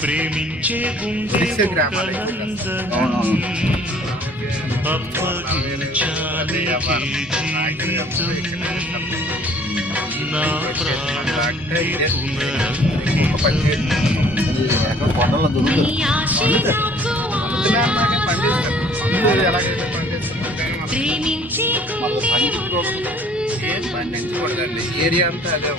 ప్రేమించే కొండలో దొరుకుతుంది. పండించకూడదండి, ఏరియా అంతా అదే.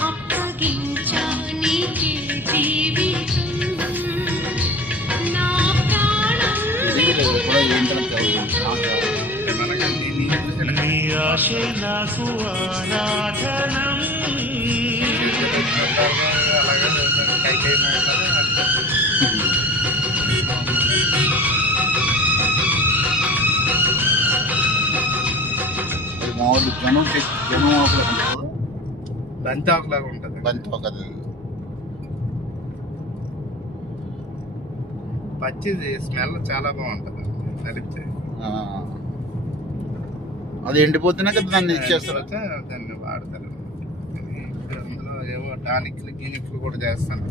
మామూలు జనం ఆకులాగా బంతి ఆకులాగా ఉంటుంది. బంతి ఆకు అది పచ్చిది స్మెల్ చాలా బాగుంటుంది నలిపితే. అది ఎండిపోతున్నాక దాన్ని ఇచ్చేస్తారు, దాన్ని వాడతారు. ఇప్పుడు అందులో ఏవో టానిక్లు గీనిక్లు కూడా చేస్తాను.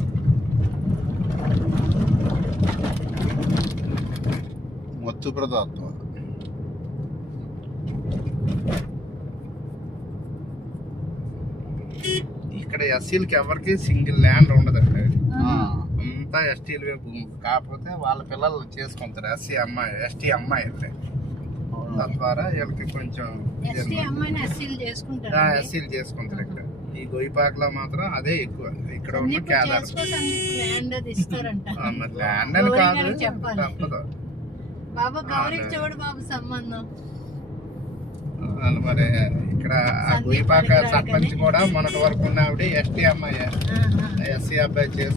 మత్తు పదార్థం. ఇక్కడ ఎస్సీలకి ఎవరికి సింగిల్ ల్యాండ్ ఉండదండి, అంతా ఎస్టీలు భూమి. కాకపోతే వాళ్ళ పిల్లలు చేసుకుంటారు, ఎస్టీ అమ్మాయి తద్వారా వీళ్ళకి కొంచెం ఎస్సీలు చేసుకుంటారు. ఇక్కడ ఈ గొయ్యిపాకలో మాత్రం అదే ఎక్కువ. ఇక్కడ ఉన్న కేదార్ ల్యాండ్ అని కాదు, తప్పదు. మరి ఇక్కడ గొయ్యిపాక సర్పంచ్ కూడా మొన్నటి వరకు ఉన్న ఆవిడ ఎస్టీ అమ్మాయి, ఎస్సీ అబ్బాయి చేసి